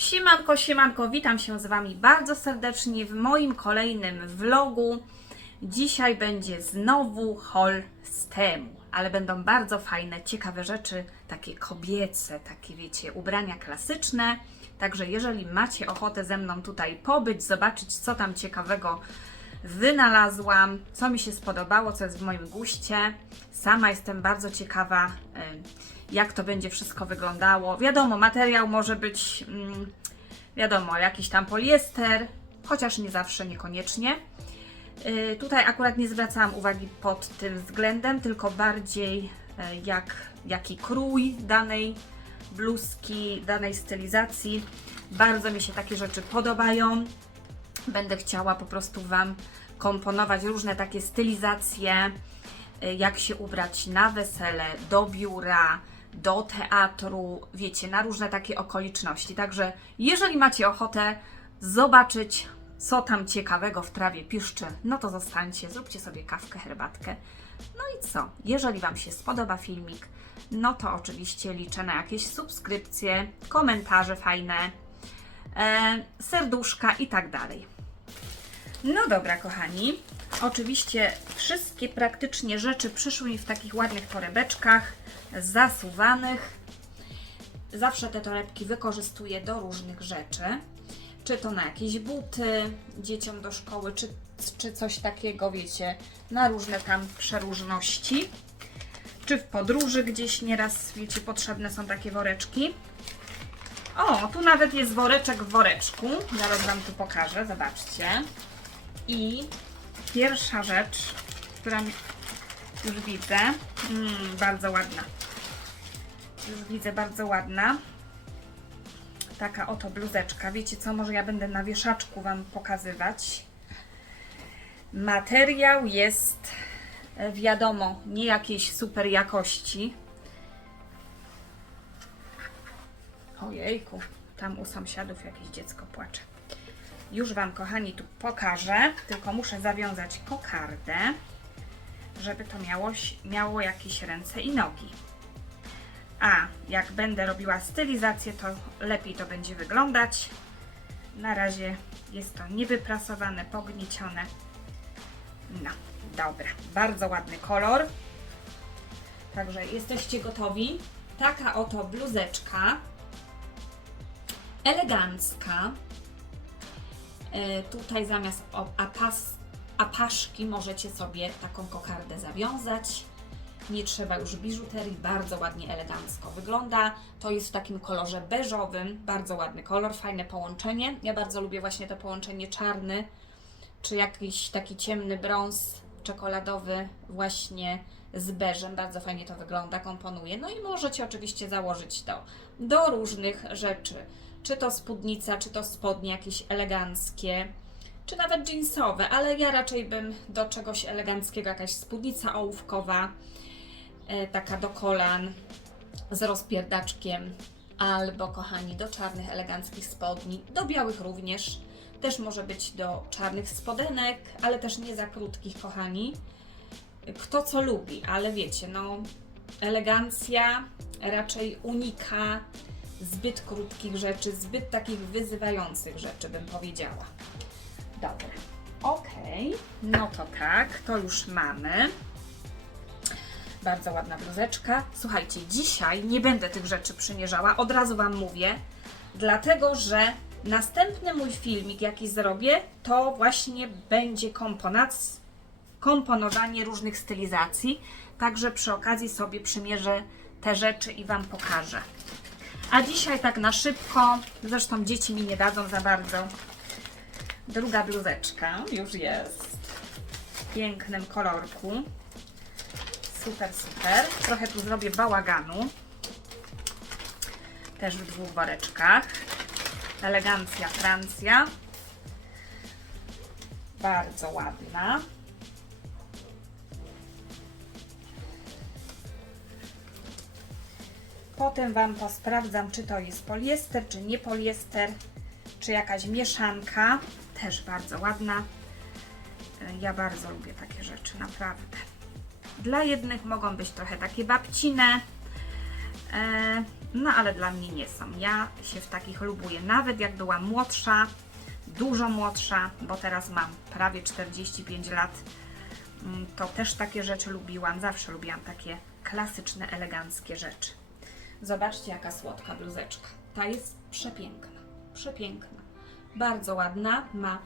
Siemanko, siemanko, witam się z Wami bardzo serdecznie w moim kolejnym vlogu. Dzisiaj będzie znowu haul z temu, ale będą bardzo fajne, ciekawe rzeczy, takie kobiece, takie wiecie, ubrania klasyczne. Także jeżeli macie ochotę ze mną tutaj pobyć, zobaczyć co tam ciekawego wynalazłam, co mi się spodobało, co jest w moim guście. Sama jestem bardzo ciekawa, y, jak to będzie wszystko wyglądało. Wiadomo, materiał może być, mm, wiadomo, jakiś tam poliester, chociaż nie zawsze, niekoniecznie. Y, Tutaj akurat nie zwracałam uwagi pod tym względem, tylko bardziej y, jak, jaki krój danej bluzki, danej stylizacji. Bardzo mi się takie rzeczy podobają będę chciała po prostu Wam komponować różne takie stylizacje, y, jak się ubrać na wesele, do biura, do teatru, wiecie, na różne takie okoliczności. Także jeżeli macie ochotę zobaczyć, co tam ciekawego w trawie piszczy, no to zostańcie, zróbcie sobie kawkę, herbatkę. No i co? Jeżeli Wam się spodoba filmik, no to oczywiście liczę na jakieś subskrypcje, komentarze fajne, e, serduszka i tak dalej. No dobra, kochani. Oczywiście wszystkie praktycznie rzeczy przyszły mi w takich ładnych torebeczkach zasuwanych. Zawsze te torebki wykorzystuję do różnych rzeczy. Czy to na jakieś buty dzieciom do szkoły, czy, czy coś takiego, wiecie, na różne tam przeróżności. Czy w podróży gdzieś nieraz, wiecie, potrzebne są takie woreczki. O, tu nawet jest woreczek w woreczku. Zaraz Wam tu pokażę, zobaczcie. I pierwsza rzecz, która mi już widzę, mm, bardzo ładna. Już widzę, bardzo ładna. Taka oto bluzeczka. Wiecie co, może ja będę na wieszaczku Wam pokazywać. Materiał jest, e, wiadomo, nie jakiejś super jakości. Ojejku, tam u sąsiadów jakieś dziecko płacze. Już Wam, kochani, tu pokażę, tylko muszę zawiązać kokardę, żeby to miało, miało jakieś ręce i nogi. A jak będę robiła stylizację, to lepiej to będzie wyglądać. Na razie jest to niewyprasowane, pogniecione. No, dobra, bardzo ładny kolor. Także jesteście gotowi. Taka oto bluzeczka. Elegancka. E, Tutaj zamiast o- apas, apaszki możecie sobie taką kokardę zawiązać. Nie trzeba już biżuterii, bardzo ładnie, elegancko wygląda. To jest w takim kolorze beżowym, bardzo ładny kolor, fajne połączenie. Ja bardzo lubię właśnie to połączenie czarny, czy jakiś taki ciemny brąz czekoladowy właśnie z beżem. Bardzo fajnie to wygląda, komponuje. No i możecie oczywiście założyć to do różnych rzeczy. Czy to spódnica, czy to spodnie jakieś eleganckie, czy nawet jeansowe, ale ja raczej bym do czegoś eleganckiego, jakaś spódnica ołówkowa, e, taka do kolan z rozpierdaczkiem, albo kochani, do czarnych eleganckich spodni, do białych również. Też może być do czarnych spodenek, ale też nie za krótkich, kochani. Kto co lubi, ale wiecie, no elegancja raczej unika zbyt krótkich rzeczy, zbyt takich wyzywających rzeczy, bym powiedziała. Dobra, okej, no to tak, to już mamy. Bardzo ładna bluzeczka. Słuchajcie, dzisiaj nie będę tych rzeczy przymierzała, od razu Wam mówię, dlatego że następny mój filmik, jaki zrobię, to właśnie będzie komponac, komponowanie różnych stylizacji. Także przy okazji sobie przymierzę te rzeczy i Wam pokażę. A dzisiaj tak na szybko, zresztą dzieci mi nie dadzą za bardzo. Druga bluzeczka już jest. W pięknym kolorku. Super, super. Trochę tu zrobię bałaganu. Też w dwóch woreczkach. Elegancja Francja. Bardzo ładna. Potem Wam posprawdzam, czy to jest poliester, czy nie poliester, czy jakaś mieszanka. Też bardzo ładna. E, Ja bardzo lubię takie rzeczy, naprawdę. Dla jednych mogą być trochę takie babcine, E, no ale dla mnie nie są. Ja się w takich lubuję. Nawet jak byłam młodsza, dużo młodsza, bo teraz mam prawie 45 lat, mm, to też takie rzeczy lubiłam. Zawsze lubiłam takie klasyczne, eleganckie rzeczy. Zobaczcie, jaka słodka bluzeczka. Ta jest przepiękna. Przepiękna. Bardzo ładna. Ma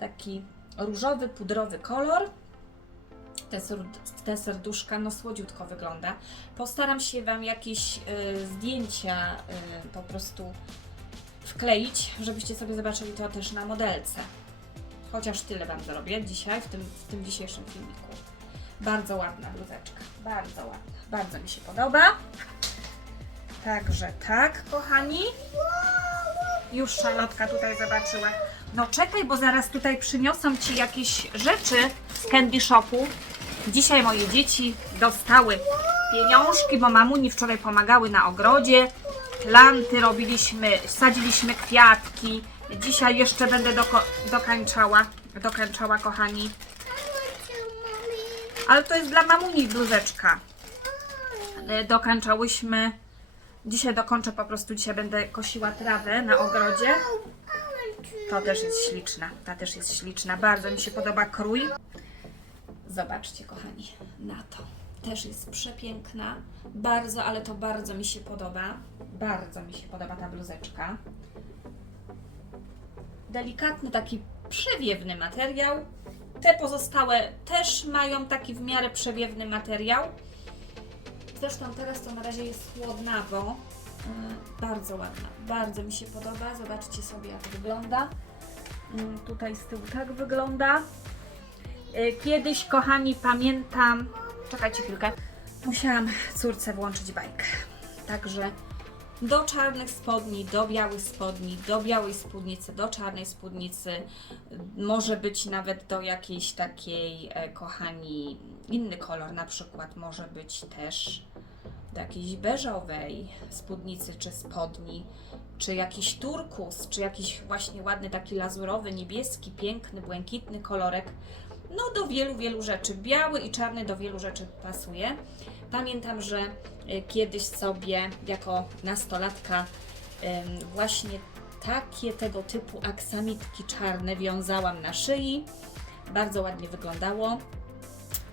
taki różowy, pudrowy kolor. Te, ser- te serduszka, no słodziutko wygląda. Postaram się Wam jakieś y, zdjęcia y, po prostu wkleić, żebyście sobie zobaczyli to też na modelce. Chociaż tyle Wam zrobię dzisiaj, w tym, w tym dzisiejszym filmiku. Bardzo ładna bluzeczka, bardzo ładna. Bardzo mi się podoba. Także tak, kochani. Już szalotka tutaj zobaczyła. No czekaj, bo zaraz tutaj przyniosą Ci jakieś rzeczy z Candy Shopu. Dzisiaj moje dzieci dostały pieniążki, bo mamuni wczoraj pomagały na ogrodzie. Planty robiliśmy, sadziliśmy kwiatki. Dzisiaj jeszcze będę doko- dokańczała, dokańczała, kochani. Ale to jest dla mamuni bluzeczka. E, Dokańczałyśmy. Dzisiaj dokończę po prostu, dzisiaj będę kosiła trawę na ogrodzie. To też jest śliczna, ta też jest śliczna. Bardzo mi się podoba krój. Zobaczcie, kochani, na to. Też jest przepiękna. Bardzo, ale to bardzo mi się podoba. Bardzo mi się podoba ta bluzeczka. Delikatny, taki przewiewny materiał. Te pozostałe też mają taki w miarę przewiewny materiał. Zresztą teraz to na razie jest chłodnawo. Yy, Bardzo ładna, bardzo mi się podoba. Zobaczcie sobie, jak wygląda. Yy, Tutaj z tyłu tak wygląda. Yy, Kiedyś, kochani, pamiętam. Czekajcie chwilkę. Musiałam córce włączyć bajkę. Także do czarnych spodni, do białych spodni, do białej spódnicy, do czarnej spódnicy, może być nawet do jakiejś takiej, e, kochani, inny kolor na przykład, może być też do jakiejś beżowej spódnicy czy spodni, czy jakiś turkus, czy jakiś właśnie ładny taki lazurowy, niebieski, piękny, błękitny kolorek. No do wielu, wielu rzeczy. Biały i czarny do wielu rzeczy pasuje. Pamiętam, że y, kiedyś sobie jako nastolatka właśnie takie tego typu aksamitki czarne wiązałam na szyi. Bardzo ładnie wyglądało.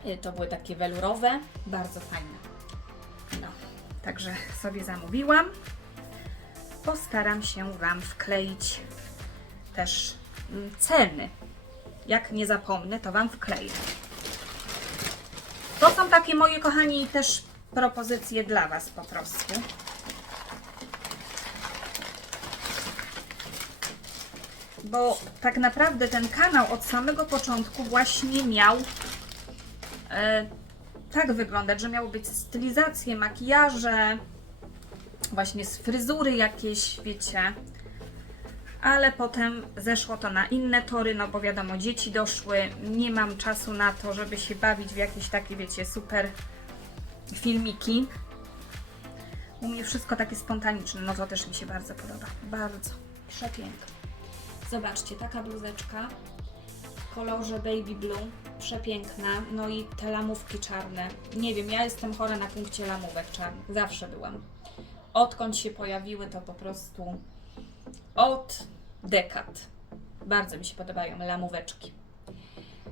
Y, To były takie welurowe, bardzo fajne. No, także sobie zamówiłam. Postaram się Wam wkleić też mm, ceny. Jak nie zapomnę, to Wam wkleję. Są takie moje kochani też propozycje dla Was po prostu. Bo tak naprawdę ten kanał od samego początku właśnie miał e, tak wyglądać, że miały być stylizacje, makijaże, właśnie z fryzury jakieś, wiecie. Ale potem zeszło to na inne tory, no bo wiadomo, dzieci doszły, nie mam czasu na to, żeby się bawić w jakieś takie, wiecie, super filmiki. U mnie wszystko takie spontaniczne, no to też mi się bardzo podoba. Bardzo przepiękne. Zobaczcie, taka bluzeczka w kolorze baby blue, przepiękna. No i te lamówki czarne. Nie wiem, ja jestem chora na punkcie lamówek czarnych. Zawsze byłam. Odkąd się pojawiły, to po prostu od dekad. Bardzo mi się podobają lamóweczki.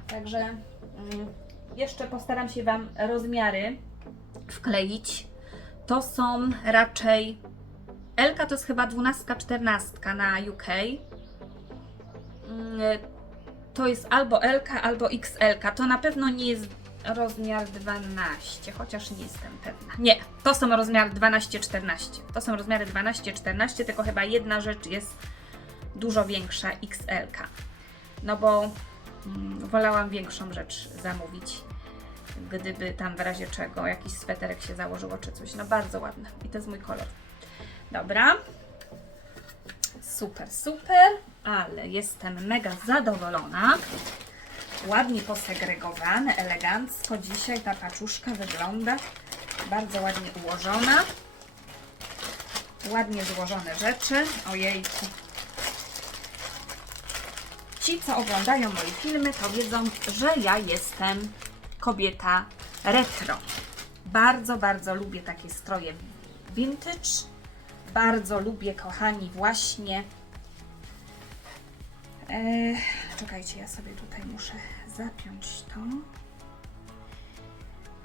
Także mm, jeszcze postaram się Wam rozmiary wkleić. To są raczej Elka to jest chyba 12-14 na UK. Mm, To jest albo LK, albo XL. To na pewno nie jest rozmiar 12, chociaż nie jestem pewna. Nie, to są rozmiary 12-14. To są rozmiary 12-14, tylko chyba jedna rzecz jest dużo większa XL. No bo mm, wolałam większą rzecz zamówić, gdyby tam w razie czego jakiś sweterek się założyło czy coś. No bardzo ładne i to jest mój kolor. Dobra. Super, super, ale jestem mega zadowolona. Ładnie posegregowane, elegancko. Dzisiaj ta paczuszka wygląda bardzo ładnie ułożona. Ładnie złożone rzeczy. Ojejku. Ci, co oglądają moje filmy, to wiedzą, że ja jestem kobieta retro. Bardzo, bardzo lubię takie stroje vintage. Bardzo lubię, kochani, właśnie. Eee, czekajcie, ja sobie tutaj muszę zapiąć to.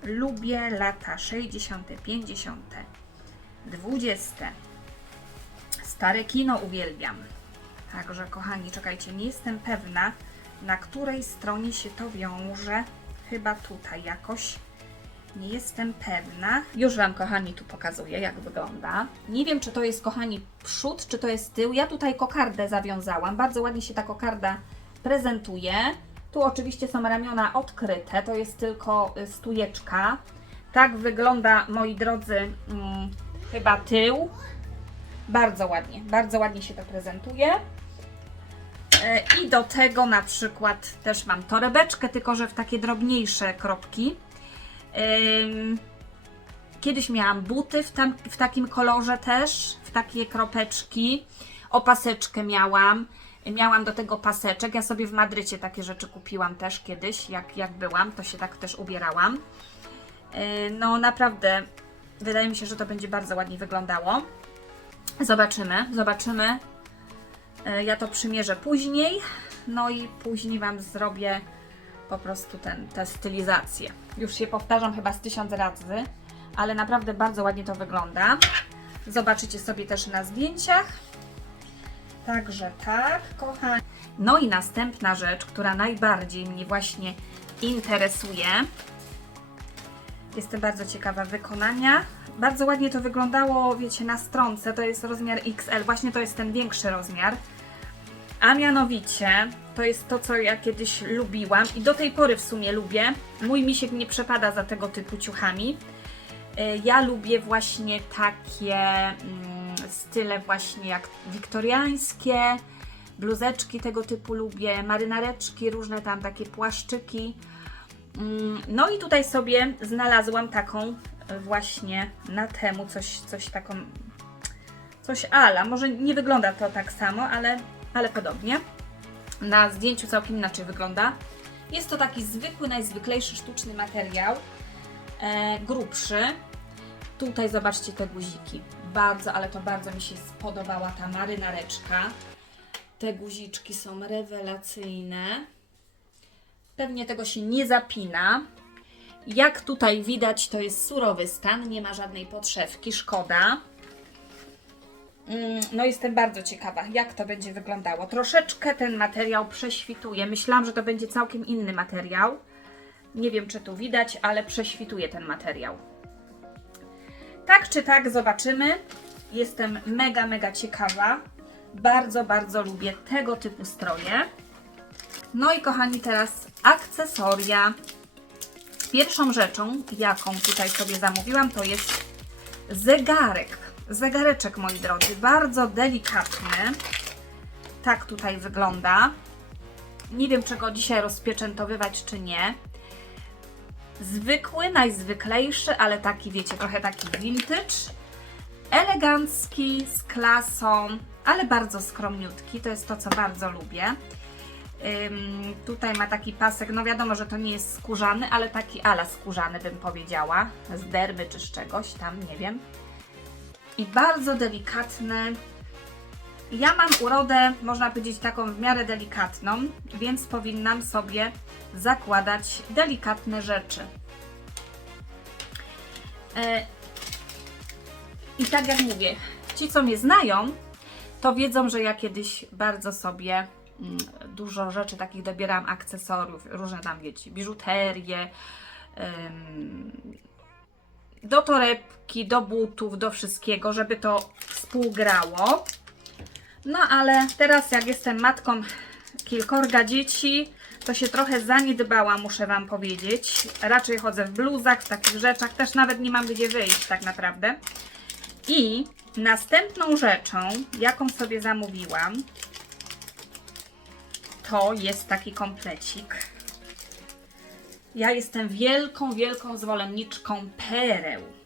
Lubię lata 60., 50., 20. Stare kino uwielbiam. Także, kochani, czekajcie, nie jestem pewna, na której stronie się to wiąże. Chyba tutaj jakoś. Nie jestem pewna. Już Wam, kochani, tu pokazuję, jak wygląda. Nie wiem, czy to jest, kochani, przód, czy to jest tył. Ja tutaj kokardę zawiązałam. Bardzo ładnie się ta kokarda prezentuje. Tu oczywiście są ramiona odkryte, to jest tylko y, stujeczka. Tak wygląda, moi drodzy, mm, chyba tył. Bardzo ładnie, bardzo ładnie się to prezentuje. E, I do tego na przykład też mam torebeczkę, tylko że w takie drobniejsze kropki. Kiedyś miałam buty w, tam, w takim kolorze też, w takie kropeczki. Opaseczkę miałam. Miałam do tego paseczek. Ja sobie w Madrycie takie rzeczy kupiłam też kiedyś, jak, jak byłam, to się tak też ubierałam. Yy, No naprawdę, wydaje mi się, że to będzie bardzo ładnie wyglądało. Zobaczymy, zobaczymy. Yy, Ja to przymierzę później, no i później Wam zrobię po prostu ten, tę stylizację. Już się powtarzam chyba z tysiąc razy, ale naprawdę bardzo ładnie to wygląda. Zobaczycie sobie też na zdjęciach. Także tak, kochani. No i następna rzecz, która najbardziej mnie właśnie interesuje. Jestem bardzo ciekawa wykonania. Bardzo ładnie to wyglądało, wiecie, na stronce. To jest rozmiar XL. Właśnie to jest ten większy rozmiar. A mianowicie, to jest to, co ja kiedyś lubiłam i do tej pory w sumie lubię. Mój misiek nie przepada za tego typu ciuchami. Y, Ja lubię właśnie takie mm, style właśnie jak wiktoriańskie, bluzeczki tego typu lubię, marynareczki, różne tam takie płaszczyki. Mm, No i tutaj sobie znalazłam taką y, właśnie na temu coś, coś taką, coś ala. Może nie wygląda to tak samo, ale, ale podobnie. Na zdjęciu całkiem inaczej wygląda. Jest to taki zwykły, najzwyklejszy sztuczny materiał, e, grubszy. Tutaj zobaczcie te guziki. Bardzo, ale to bardzo mi się spodobała ta marynareczka. Te guziczki są rewelacyjne. Pewnie tego się nie zapina. Jak tutaj widać, to jest surowy stan, nie ma żadnej podszewki, szkoda. Mm, No jestem bardzo ciekawa, jak to będzie wyglądało. Troszeczkę ten materiał prześwituje. Myślałam, że to będzie całkiem inny materiał. Nie wiem, czy tu widać, ale prześwituje ten materiał. Tak czy tak, zobaczymy. Jestem mega, mega ciekawa. Bardzo, bardzo lubię tego typu stroje. No i kochani, teraz akcesoria. Pierwszą rzeczą, jaką tutaj sobie zamówiłam, to jest zegarek. Zegareczek, moi drodzy, bardzo delikatny. Tak tutaj wygląda. Nie wiem, czego dzisiaj rozpieczętowywać, czy nie. Zwykły, najzwyklejszy, ale taki, wiecie, trochę taki vintage. Elegancki, z klasą, ale bardzo skromniutki. To jest to, co bardzo lubię. Ym, tutaj ma taki pasek, no wiadomo, że to nie jest skórzany, ale taki ala skórzany bym powiedziała, z derby czy z czegoś tam, nie wiem. I bardzo delikatny. Ja mam urodę, można powiedzieć, taką w miarę delikatną, więc powinnam sobie zakładać delikatne rzeczy. E, I tak jak mówię, ci co mnie znają, to wiedzą, że ja kiedyś bardzo sobie mm, dużo rzeczy takich dobierałam, akcesoriów, różne tam wiecie, biżuterię, do torebki, do butów, do wszystkiego, żeby to współgrało. No ale teraz jak jestem matką kilkorga dzieci, to się trochę zaniedbała, muszę Wam powiedzieć. Raczej chodzę w bluzach, w takich rzeczach, też nawet nie mam gdzie wyjść tak naprawdę. I następną rzeczą, jaką sobie zamówiłam, to jest taki komplecik. Ja jestem wielką, wielką zwolenniczką pereł.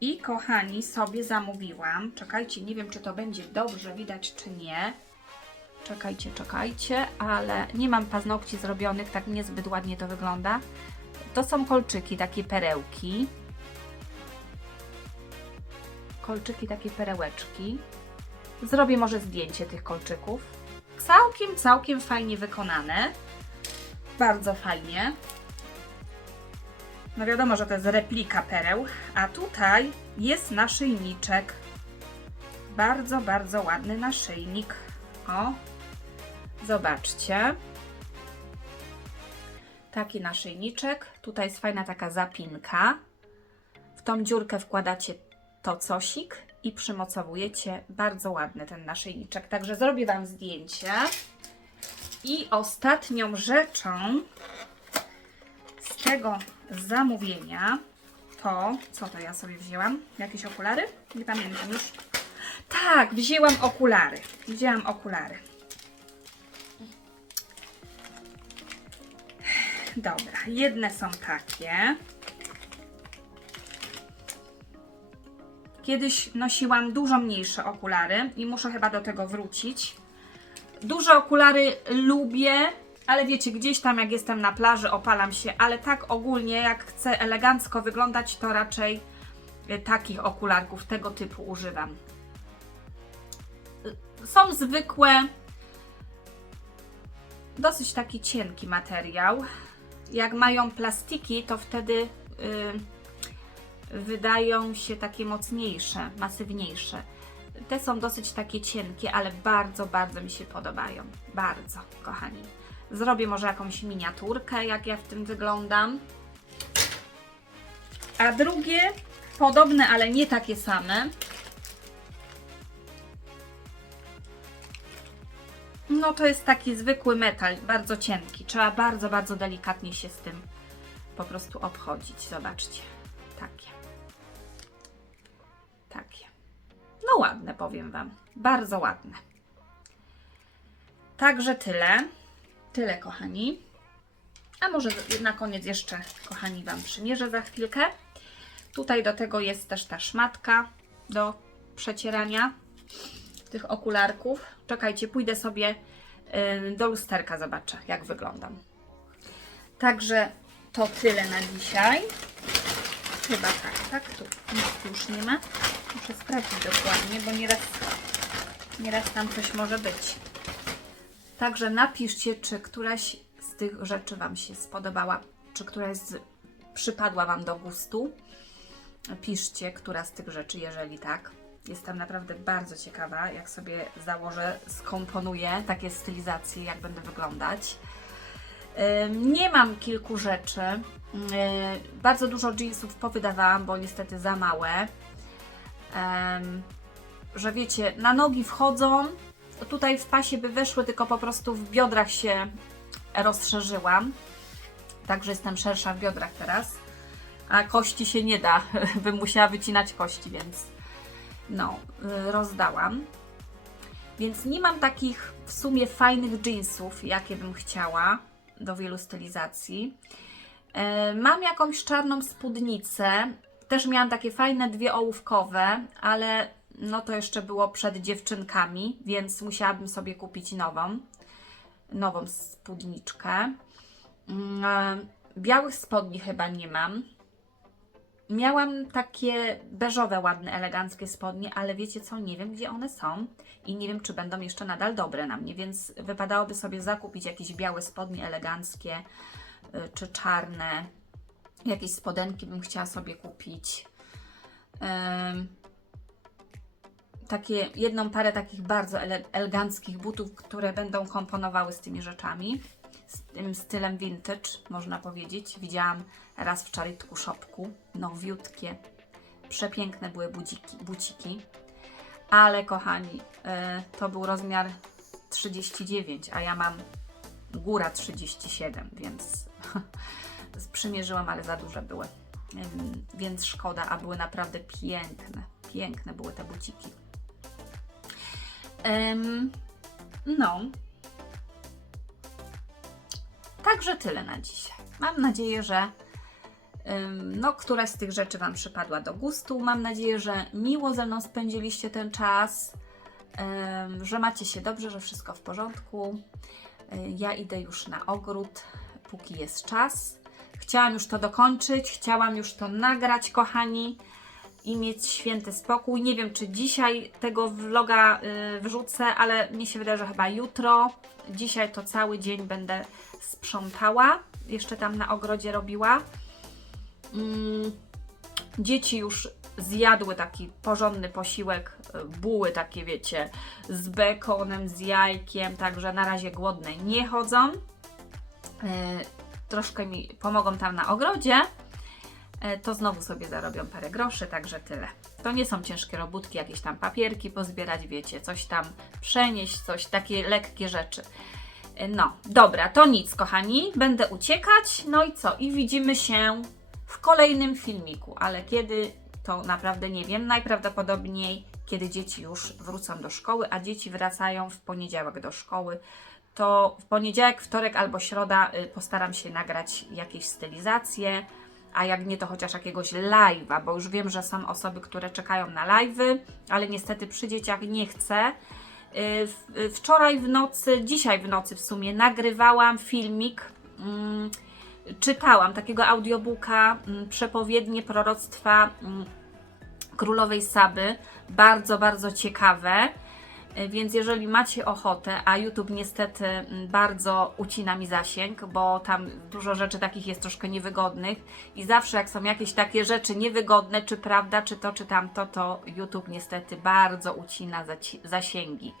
I kochani, sobie zamówiłam. Czekajcie, nie wiem, czy to będzie dobrze widać, czy nie. Czekajcie, czekajcie, ale nie mam paznokci zrobionych, tak niezbyt ładnie to wygląda. to są kolczyki, takie perełki. Kolczyki, takie perełeczki. Zrobię może zdjęcie tych kolczyków. Całkiem, całkiem fajnie wykonane. Bardzo fajnie. No wiadomo, że to jest replika pereł, a tutaj jest naszyjniczek. Bardzo, bardzo ładny naszyjnik. O, zobaczcie. Taki naszyjniczek. Tutaj jest fajna taka zapinka. W tą dziurkę wkładacie to cosik i przymocowujecie. Bardzo ładny ten naszyjniczek. Także zrobię Wam zdjęcie. I ostatnią rzeczą tego zamówienia to, co to ja sobie wzięłam? Jakieś okulary? Nie pamiętam już. Tak, wzięłam okulary. Wzięłam okulary. Dobra, jedne są takie. Kiedyś nosiłam dużo mniejsze okulary i muszę chyba do tego wrócić. Duże okulary lubię, ale wiecie, gdzieś tam jak jestem na plaży opalam się, ale tak ogólnie jak chcę elegancko wyglądać, to raczej y, takich okularków tego typu używam. Y, Są zwykłe, dosyć taki cienki materiał. Jak mają plastiki, to wtedy y, wydają się takie mocniejsze, masywniejsze. Te są dosyć takie cienkie, ale bardzo, bardzo mi się podobają. Bardzo, kochani. Zrobię może jakąś miniaturkę, jak ja w tym wyglądam. A drugie, podobne, ale nie takie same. No to jest taki zwykły metal, bardzo cienki. Trzeba bardzo, bardzo delikatnie się z tym po prostu obchodzić. Zobaczcie. Takie. Takie. No ładne, powiem Wam. Bardzo ładne. Także tyle. Tyle, kochani. A może na koniec jeszcze, kochani, Wam przymierzę za chwilkę. Tutaj do tego jest też ta szmatka do przecierania tych okularków. Czekajcie, pójdę sobie do lusterka, zobaczę, jak wyglądam. Także to tyle na dzisiaj. Chyba tak, tak? Tu nic już nie ma. Muszę sprawdzić dokładnie, bo nieraz, nieraz tam coś może być. Także napiszcie, czy któraś z tych rzeczy Wam się spodobała, czy któraś z, przypadła Wam do gustu. Piszcie, która z tych rzeczy, jeżeli tak. Jestem naprawdę bardzo ciekawa, jak sobie założę, skomponuję takie stylizacje, jak będę wyglądać. Nie mam kilku rzeczy. Bardzo dużo jeansów powydawałam, bo niestety za małe. Że wiecie, na nogi wchodzą, tutaj w pasie by weszły, tylko po prostu w biodrach się rozszerzyłam. Także jestem szersza w biodrach teraz. A kości się nie da, bym musiała wycinać kości, więc no, y, rozdałam. Więc nie mam takich w sumie fajnych jeansów, jakie bym chciała do wielu stylizacji. E, Mam jakąś czarną spódnicę. Też miałam takie fajne dwie ołówkowe, ale no to jeszcze było przed dziewczynkami, więc musiałabym sobie kupić nową. Nową spódniczkę. Mm, e, Białych spodni chyba nie mam. Miałam takie beżowe, ładne, eleganckie spodnie, ale wiecie co, nie wiem gdzie one są i nie wiem czy będą jeszcze nadal dobre na mnie, więc wypadałoby sobie zakupić jakieś białe spodnie eleganckie y, czy czarne. Jakieś spodenki bym chciała sobie kupić. Takie, jedną parę takich bardzo ele eleganckich butów, które będą komponowały z tymi rzeczami. Z tym stylem vintage, można powiedzieć. Widziałam raz w Charitku Shopku. Nowiutkie. Przepiękne były buciki. buciki. Ale kochani, e, to był rozmiar 39, a ja mam góra 37, więc przymierzyłam, ale za duże były. Więc szkoda, a były naprawdę piękne. Piękne były te buciki. Em, no. Także tyle na dzisiaj. Mam nadzieję, że ym, no, któraś z tych rzeczy Wam przypadła do gustu. Mam nadzieję, że miło ze mną spędziliście ten czas, ym, że macie się dobrze, że wszystko w porządku. Y, Ja idę już na ogród, póki jest czas. Chciałam już to dokończyć, chciałam już to nagrać, kochani, i mieć święty spokój. Nie wiem, czy dzisiaj tego vloga y, wrzucę, ale mnie się wydaje, że chyba jutro. Dzisiaj to cały dzień będę sprzątała. Jeszcze tam na ogrodzie robiła. Mm, dzieci już zjadły taki porządny posiłek, y, buły takie wiecie, z bekonem, z jajkiem, także na razie głodne nie chodzą. Y, troszkę mi pomogą tam na ogrodzie, to znowu sobie zarobią parę groszy, także tyle. To nie są ciężkie robótki, jakieś tam papierki pozbierać, wiecie, coś tam przenieść, coś, takie lekkie rzeczy. Y, No, dobra, to nic, kochani. Będę uciekać. No i co? I widzimy się w kolejnym filmiku, ale kiedy to naprawdę nie wiem. Najprawdopodobniej, kiedy dzieci już wrócą do szkoły, a dzieci wracają w poniedziałek do szkoły, to w poniedziałek, wtorek albo środa y, postaram się nagrać jakieś stylizacje, a jak nie, to chociaż jakiegoś live'a, bo już wiem, że są osoby, które czekają na live'y, ale niestety przy dzieciach nie chcę. Y, Wczoraj w nocy, dzisiaj w nocy w sumie, nagrywałam filmik. mm, czytałam takiego audiobooka mm, Przepowiednie proroctwa mm, królowej Saby. Bardzo, bardzo ciekawe. Y, Więc jeżeli macie ochotę, a YouTube niestety bardzo ucina mi zasięg, bo tam dużo rzeczy takich jest troszkę niewygodnych i zawsze jak są jakieś takie rzeczy niewygodne, czy prawda, czy to, czy tamto, to YouTube niestety bardzo ucina zasięgi.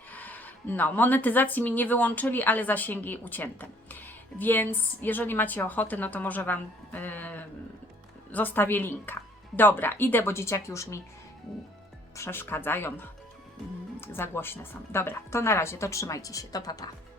No, monetyzacji mi nie wyłączyli, ale zasięgi ucięte. Więc jeżeli macie ochotę, no to może Wam yy, zostawię linka. Dobra, idę, bo dzieciaki już mi przeszkadzają. Za głośne są. Dobra, to na razie, to trzymajcie się. To papa. Pa.